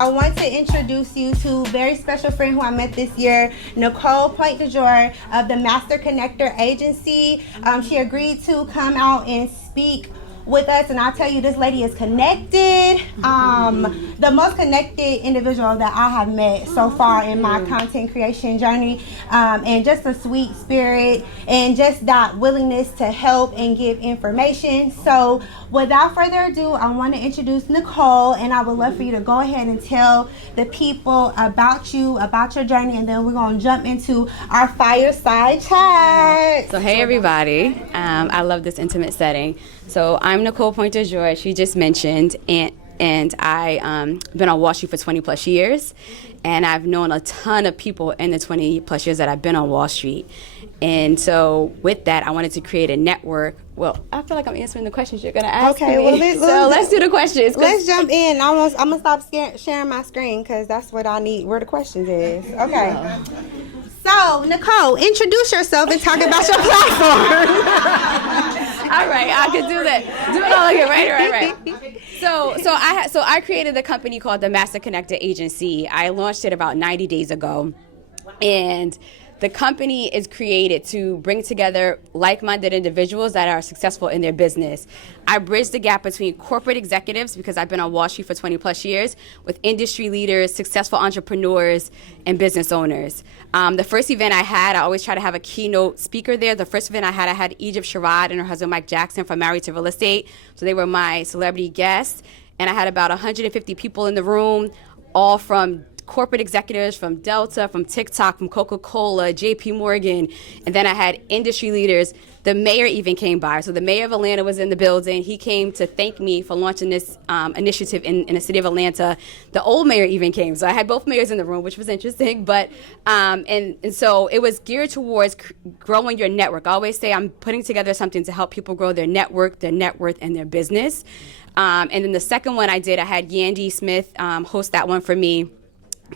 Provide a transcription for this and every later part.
I want to introduce you to a very special friend who I met this year, Nichole Pointdujour of the Master Connector Agency. She agreed to come out and speak with us, and I'll tell you, this lady is connected. The most connected individual that I have met so far in my content creation journey, and just a sweet spirit and just that willingness to help and give information. So without further ado, I want to introduce Nichole, and I would love for you to go ahead and tell the people about you, about your journey, and then we're going to jump into our fireside chat. So hey everybody, I love this intimate setting. So I'm Nichole Pointdujour, as she just mentioned, and I been on Wall Street for 20 plus years, and I've known a ton of people in the 20 plus years that I've been on Wall Street. And so with that, I wanted to create a network. Well, I feel like I'm answering the questions you're going to ask me. Well, let's do the questions. Let's jump in. I'm going to stop sharing my screen because that's what I need, where the questions is. Okay. So, Nichole, introduce yourself and talk about your platform. All right, I could do that. Do it all again. Right. So I created a company called the Master Connector Agency. I launched it about 90 days ago, and the company is created to bring together like-minded individuals that are successful in their business. I bridge the gap between corporate executives, because I've been on Wall Street for 20 plus years, with industry leaders, successful entrepreneurs, and business owners. The first event I had, I always try to have a keynote speaker there. The first event I had Egypt Sherrod and her husband Mike Jackson from Married to Real Estate. So they were my celebrity guests. And I had about 150 people in the room, all from corporate executives from Delta, from TikTok, from Coca-Cola, JP Morgan, and then I had industry leaders. The mayor even came by. So the mayor of Atlanta was in the building. He came to thank me for launching this initiative in the city of Atlanta. The old mayor even came. So I had both mayors in the room, which was interesting. But and so it was geared towards growing your network. I always say I'm putting together something to help people grow their network, their net worth, and their business. And then the second one I had Yandy Smith host that one for me.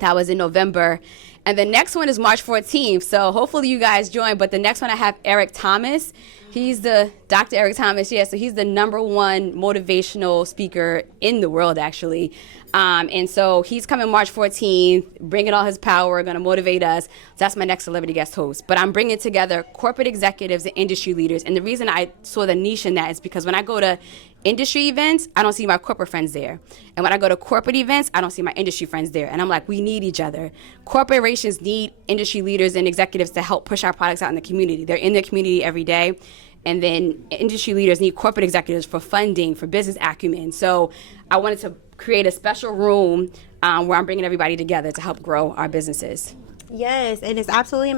That was in November. And the next one is March 14th. So hopefully you guys join. But the next one I have Eric Thomas. He's Dr. Eric Thomas. Yeah, so he's the #1 motivational speaker in the world, actually. And so he's coming March 14th, bringing all his power, going to motivate us. So that's my next celebrity guest host. But I'm bringing together corporate executives and industry leaders. And the reason I saw the niche in that is because when I go to industry events, I don't see my corporate friends there. And when I go to corporate events, I don't see my industry friends there. And I'm like, we need each other. Corporations need industry leaders and executives to help push our products out in the community. They're in their community every day. And then industry leaders need corporate executives for funding, for business acumen. So I wanted to create a special room where I'm bringing everybody together to help grow our businesses. Yes, and it's absolutely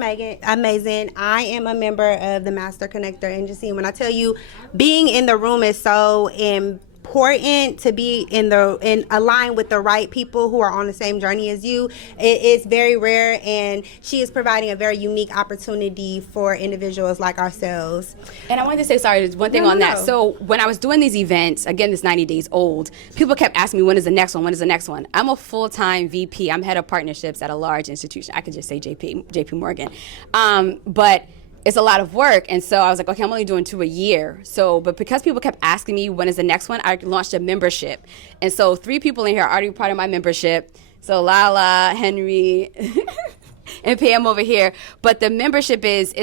amazing. I am a member of the Master Connector Agency. And when I tell you, being in the room is so important, to be in align with the right people who are on the same journey as you. It is very rare, and she is providing a very unique opportunity for individuals like ourselves. And I wanted to say, there's one thing on that. So when I was doing these events, again, this 90 days old, people kept asking me, when is the next one? When is the next one? I'm a full-time VP. I'm head of partnerships at a large institution. I could just say JP Morgan. But it's a lot of work. And so I was like, okay, I'm only doing 2 a year. But because people kept asking me when is the next one, I launched a membership. And so 3 people in here are already part of my membership. So Lala, Henry, and Pam over here. But the membership is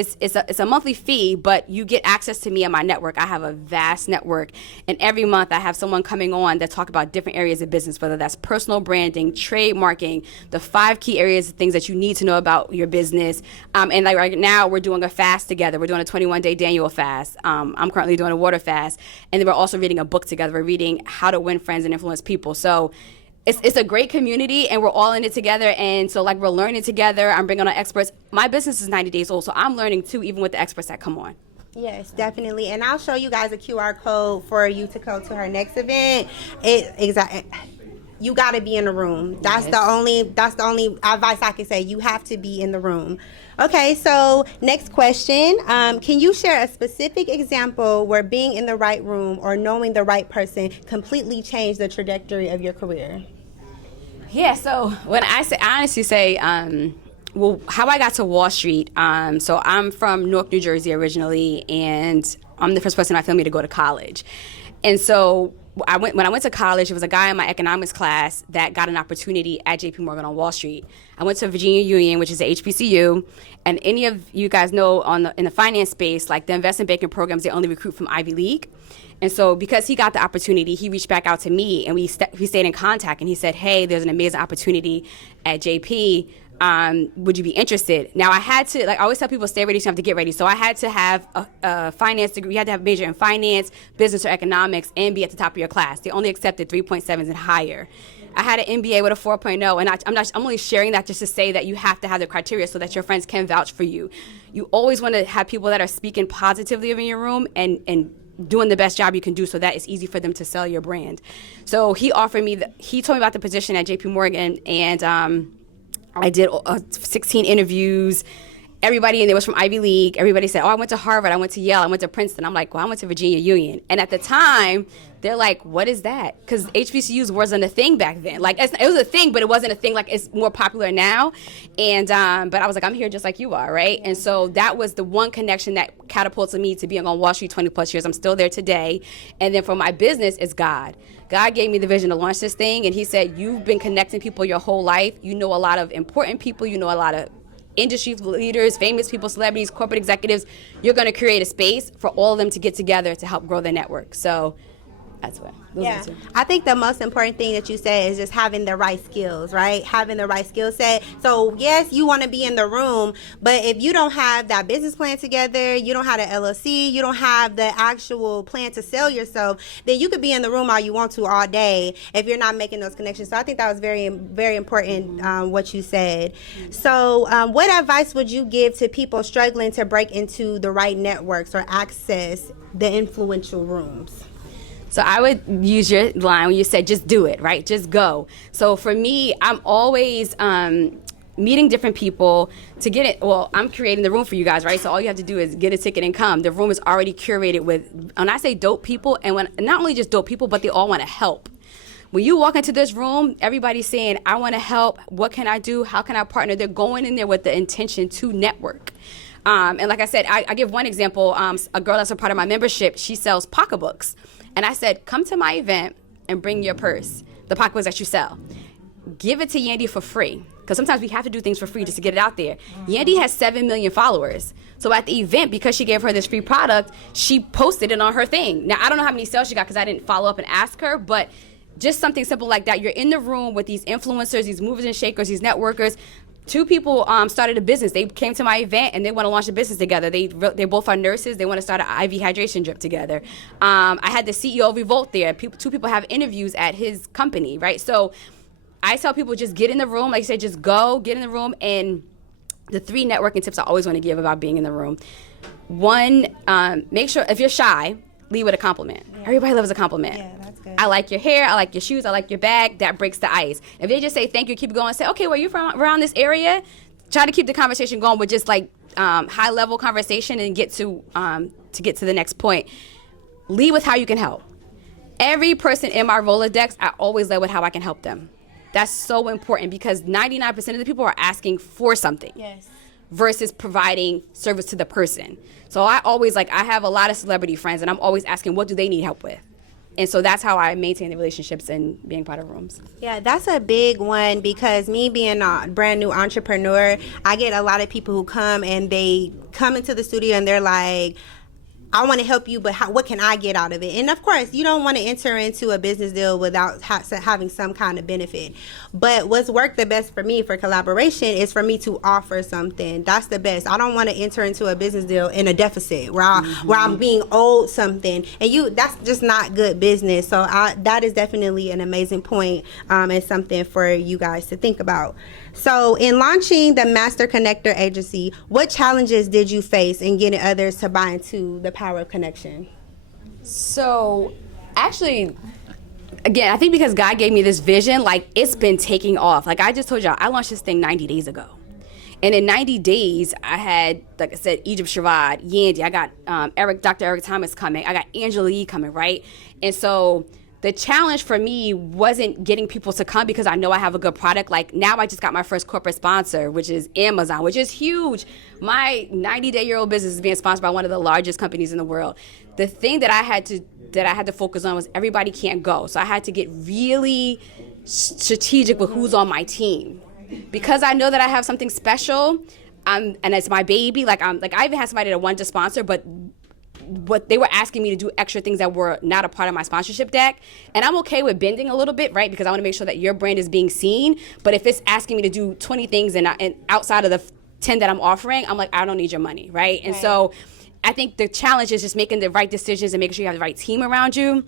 a monthly fee, but you get access to me and my network. I have a vast network. And every month I have someone coming on that talk about different areas of business, whether that's personal branding, trademarking, the 5 key areas of things that you need to know about your business. And like right now we're doing a fast together. We're doing a 21-day Daniel fast. I'm currently doing a water fast. And then we're also reading a book together. We're reading How to Win Friends and Influence People. So it's a great community, and we're all in it together. And so like we're learning together. I'm bringing on experts. My business is 90 days old, so I'm learning too, even with the experts that come on. Yes, definitely. And I'll show you guys a QR code for you to go to her next event. You got to be in the room. That's the only advice I can say. You have to be in the room. Okay, so next question. Can you share a specific example where being in the right room or knowing the right person completely changed the trajectory of your career? Yeah, so when I honestly say, how I got to Wall Street. So I'm from Newark, New Jersey originally, and I'm the first person in my family to go to college. And so when I went to college, there was a guy in my economics class that got an opportunity at JP Morgan on Wall Street. I went to Virginia Union, which is a HBCU, and any of you guys know in the finance space, like the investment banking programs, they only recruit from Ivy League. And so because he got the opportunity, he reached back out to me, and we stayed in contact, and he said, hey, there's an amazing opportunity at JP. Would you be interested? Now, I had to, like I always tell people, stay ready, so you have to get ready. So I had to have a finance degree. You had to have a major in finance, business, or economics, and be at the top of your class. They only accepted 3.7s and higher. I had an MBA with a 4.0, and I'm only sharing that just to say that you have to have the criteria so that your friends can vouch for you. You always want to have people that are speaking positively in your room and doing the best job you can do, so that it's easy for them to sell your brand. So he offered me, he told me about the position at JP Morgan, and I did 16 interviews. Everybody in there was from Ivy League. Everybody said, oh, I went to Harvard, I went to Yale, I went to Princeton. I'm like, well, I went to Virginia Union. And at the time, they're like, what is that? Because HBCUs wasn't a thing back then. Like, it was a thing, but it wasn't a thing like it's more popular now. And but I was like, I'm here just like you are, right? And so that was the one connection that catapulted me to being on Wall Street 20 plus years. I'm still there today. And then for my business, it's God. God gave me the vision to launch this thing, and he said, you've been connecting people your whole life. You know a lot of important people. You know a lot of industry leaders, famous people, celebrities, corporate executives. You're going to create a space for all of them to get together to help grow their network. So that's what. Yeah, I think the most important thing that you said is just having the right skills, right? Having the right skill set. So yes, you want to be in the room, but if you don't have that business plan together, you don't have the LLC, you don't have the actual plan to sell yourself, then you could be in the room all you want to all day if you're not making those connections. So I think that was very, very important what you said. So what advice would you give to people struggling to break into the right networks or access the influential rooms? So I would use your line when you said, just do it, right? Just go. So for me, I'm always meeting different people to get it. Well, I'm creating the room for you guys, right? So all you have to do is get a ticket and come. The room is already curated with, when I say dope people, and when not only just dope people, but they all want to help. When you walk into this room, everybody's saying, I want to help. What can I do? How can I partner? They're going in there with the intention to network. And like I said, I give one example. A girl that's a part of my membership, she sells pocketbooks. And I said, come to my event and bring your purse, the pocketbooks that you sell. Give it to Yandy for free. Because sometimes we have to do things for free just to get it out there. Yandy has 7 million followers. So at the event, because she gave her this free product, she posted it on her thing. Now, I don't know how many sales she got because I didn't follow up and ask her, but just something simple like that. You're in the room with these influencers, these movers and shakers, these networkers. 2 people started a business. They came to my event and they want to launch a business together. They both are nurses. They want to start an IV hydration drip together. I had the CEO of Revolt there. 2 people have interviews at his company, right? So I tell people, just get in the room. Like you said, just go, get in the room. And the 3 networking tips I always want to give about being in the room. 1, make sure, if you're shy, lead with a compliment. Yeah. Everybody loves a compliment. Yeah, that's good. I like your hair, I like your shoes, I like your bag. That breaks the ice. If they just say thank you, keep going, say, okay, well, you're from around this area, try to keep the conversation going with just like high level conversation and get to the next point. Lead with how you can help. Every person in my Rolodex, I always lead with how I can help them. That's so important because 99% of the people are asking for something. Yes. Versus providing service to the person. So I always I have a lot of celebrity friends and I'm always asking, what do they need help with? And so that's how I maintain the relationships and being part of rooms. Yeah, that's a big one because me being a brand new entrepreneur, I get a lot of people who come and they come into the studio and they're like, I want to help you, but what can I get out of it? And of course, you don't want to enter into a business deal without having some kind of benefit. But what's worked the best for me for collaboration is for me to offer something. That's the best. I don't want to enter into a business deal in a deficit where I'm being owed something. And that's just not good business. So that is definitely an amazing point and something for you guys to think about. So in launching the Master Connector Agency, what challenges did you face in getting others to buy into the power of connection? So actually, again, I think because God gave me this vision, it's been taking off. Like I just told y'all, I launched this thing 90 days ago. And in 90 days, I had, like I said, Egypt Sherrod, Yandy, I got Dr. Eric Thomas coming, I got Angela Yee coming, right? And so the challenge for me wasn't getting people to come because I know I have a good product. Like now I just got my first corporate sponsor, which is Amazon, which is huge. My 90-day-old business is being sponsored by one of the largest companies in the world. The thing that I had to focus on was everybody can't go. So I had to get really strategic with who's on my team. Because I know that I have something special, and it's my baby. I even had somebody that wanted to sponsor, but what they were asking me to do extra things that were not a part of my sponsorship deck. And I'm okay with bending a little bit, right? Because I want to make sure that your brand is being seen. But if it's asking me to do 20 things and outside of the 10 that I'm offering, I'm like, I don't need your money, right? And so I think the challenge is just making the right decisions and making sure you have the right team around you.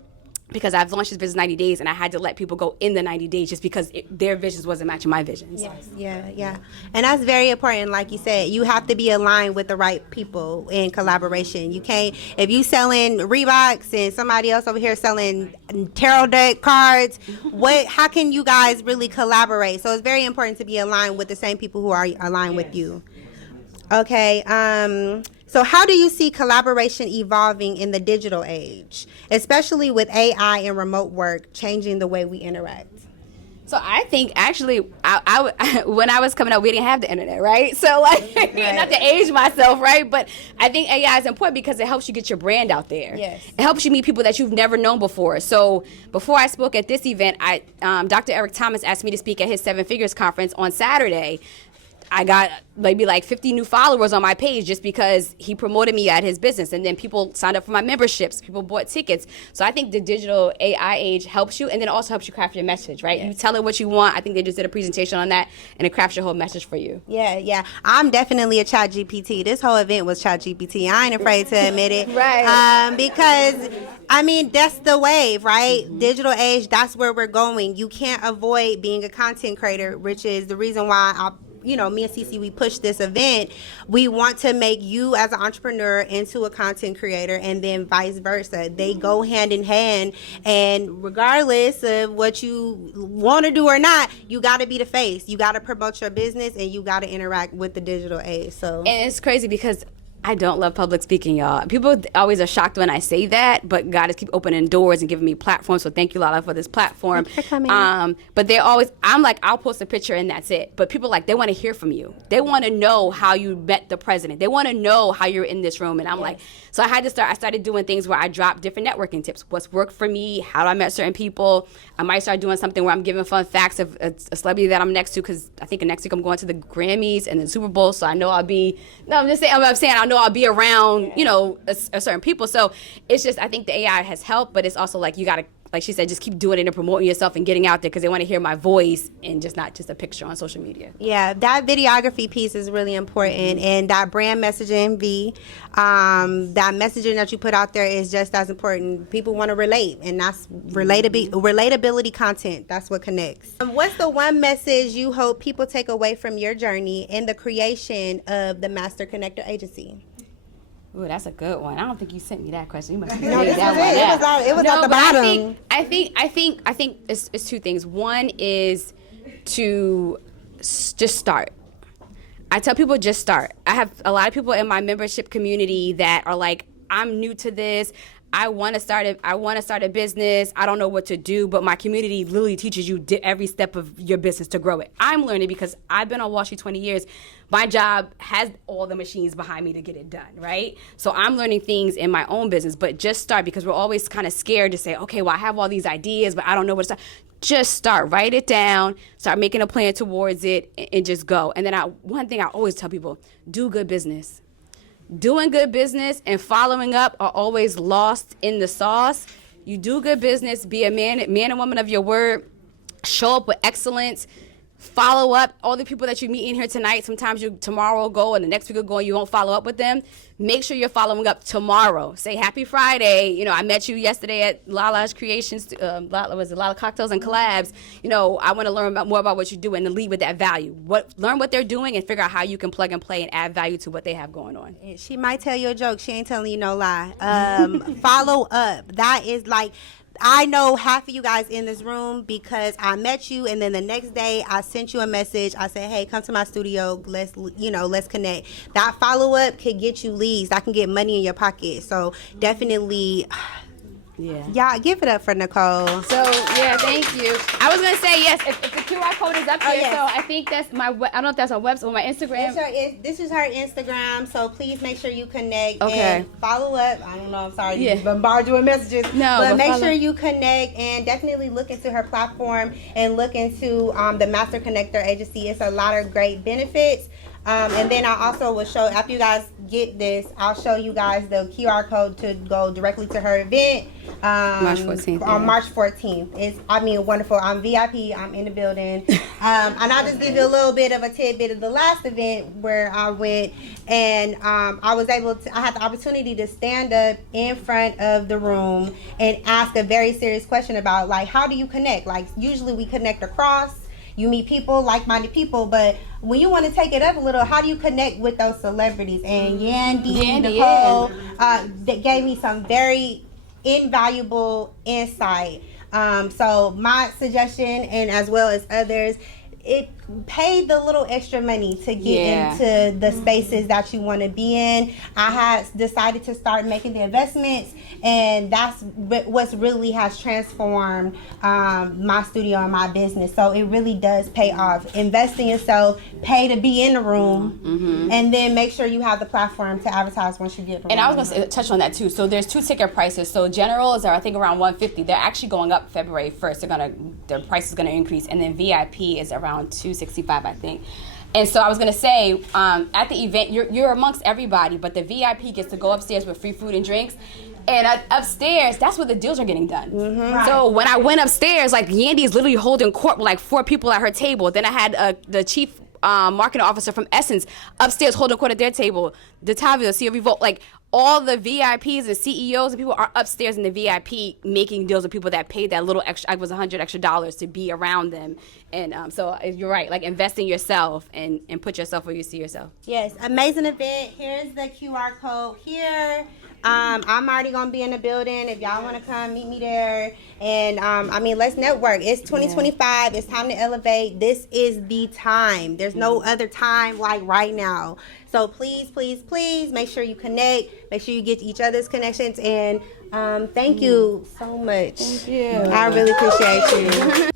Because I've launched this business 90 days and I had to let people go in the 90 days just because their visions wasn't matching my visions. Yes, yeah. And that's very important. Like you said, you have to be aligned with the right people in collaboration. You can't, if you selling Reeboks and somebody else over here selling tarot deck cards, how can you guys really collaborate? So it's very important to be aligned with the same people who are aligned with you. Okay, so how do you see collaboration evolving in the digital age, especially with AI and remote work changing the way we interact? So I think actually, when I was coming up, we didn't have the internet, right? So not to age myself, right? But I think AI is important because it helps you get your brand out there. Yes. It helps you meet people that you've never known before. So before I spoke at this event, Dr. Eric Thomas asked me to speak at his 7 Figures conference on Saturday. I got maybe 50 new followers on my page just because he promoted me at his business. And then people signed up for my memberships. People bought tickets. So I think the digital AI age helps you and then also helps you craft your message, right? Yes. You tell it what you want. I think they just did a presentation on that and it crafts your whole message for you. Yeah. I'm definitely a chat GPT. This whole event was chat GPT. I ain't afraid to admit it. Right. Because, that's the wave, right? Mm-hmm. Digital age, that's where we're going. You can't avoid being a content creator, which is the reason why me and Cece, we push this event. We want to make you as an entrepreneur into a content creator and then vice versa. They go hand in hand. And regardless of what you want to do or not, you got to be the face. You got to promote your business and you got to interact with the digital age. So, and it's crazy because I don't love public speaking, y'all. People always are shocked when I say that, but God is keep opening doors and giving me platforms. So thank you, Lala, for this platform. Thanks for coming. But they're always, I'm like, I'll post a picture and that's it. But people they want to hear from you. They want to know how you met the president. They want to know how you're in this room. And I'm like, so I started doing things where I drop different networking tips. What's worked for me? How do I met certain people? I might start doing something where I'm giving fun facts of a celebrity that I'm next to, because I think next week I'm going to the Grammys and the Super Bowl. So I know I'll be, I'm saying I know I'll be around, a certain people. So it's just, I think the AI has helped, but it's also you got to, like she said, just keep doing it and promoting yourself and getting out there because they want to hear my voice and just not just a picture on social media. Yeah, that videography piece is really important, and that brand messaging, that messaging that you put out there is just as important. People want to relate, and that's relatability content. That's what connects. What's the one message you hope people take away from your journey in the creation of the Master Connector Agency? Ooh, that's a good one. I don't think you sent me that question. You must have No, this that was one. It was at the bottom. I think it's two things. One is to just start. I tell people just start. I have a lot of people in my membership community that are like, I'm new to this. I want to start a business. I don't know what to do, but my community literally teaches you every step of your business to grow it. I'm learning because I've been on Wall Street 20 years. My job has all the machines behind me to get it done, right? So I'm learning things in my own business, but just start, because we're always kind of scared to say, okay, well, I have all these ideas, but I don't know where to start. Just start, write it down, start making a plan towards it, and just go. And then one thing I always tell people, do good business. Doing good business and following up are always lost in the sauce. You do good business, be a man and woman of your word, show up with excellence, follow up. All the people that you meet in here tonight, sometimes tomorrow will go and the next week will go and you won't follow up with them. Make sure you're following up tomorrow. Say happy Friday. I met you yesterday at Lala's Creations, Lala Cocktails and Collabs. I want to learn more about what you do and to lead with that value. Learn what they're doing and figure out how you can plug and play and add value to what they have going on. She might tell you a joke. She ain't telling you no lie. Follow up. That is I know half of you guys in this room because I met you, and then the next day I sent you a message. I said, hey, come to my studio. Let's connect. That follow-up can get you leads. That can get money in your pocket. So definitely Yeah. Y'all give it up for Nichole. So yeah, thank you. I was gonna say yes. If the QR code is up there, yes. so I think that's my. I don't know if that's on website or my Instagram. This is her Instagram, so please make sure you connect Okay. and follow up. I don't know, I'm sorry Yeah. to bombard you with messages. No, but make follow. sure you connect and definitely look into her platform and look into the Master Connector Agency. It's a lot of great benefits. And then I also will show, after you guys get this, I'll show you guys the QR code to go directly to her event. March 14th. On March 14th. It's, wonderful. I'm VIP. I'm in the building. And I'll just give you a little bit of a tidbit of the last event where I went, and I had the opportunity to stand up in front of the room and ask a very serious question about, like, how do you connect? Like, usually we connect across. You meet people, like-minded people, but when you want to take it up a little, how do you connect with those celebrities? And Yandy, Nichole, that gave me some very invaluable insight. So my suggestion, and as well as others, it paid the little extra money to get into the spaces that you want to be in. I had decided to start making the investments, and that's what's really has transformed my studio and my business. So it really does pay off. Invest in yourself, pay to be in the room, and then make sure you have the platform to advertise once you get the room. And I was going to touch on that too. So there's 2 ticket prices. So generals are, I think, around $150. They're actually going up February 1st. The price is going to increase, and then VIP is around $265, I think. And so I was gonna say, at the event, you're amongst everybody, but the VIP gets to go upstairs with free food and drinks. And upstairs, that's where the deals are getting done. Right. So when I went upstairs, like, Yandy is literally holding court with like 4 people at her table. Then I had the chief marketing officer from Essence upstairs holding court at their table. Detavio, CEO Revolt, like, all the VIPs and CEOs and people are upstairs in the VIP making deals with people that paid that little extra, I was $100 extra to be around them. And so you're right, like, invest in yourself and put yourself where you see yourself. Yes, amazing event. Here's the QR code here. I'm already going to be in the building. If y'all want to come, meet me there. And, let's network. It's 2025. It's time to elevate. This is the time. There's no other time like right now. So please, please, please make sure you connect. Make sure you get each other's connections. And thank you so much. Thank you. I really appreciate you.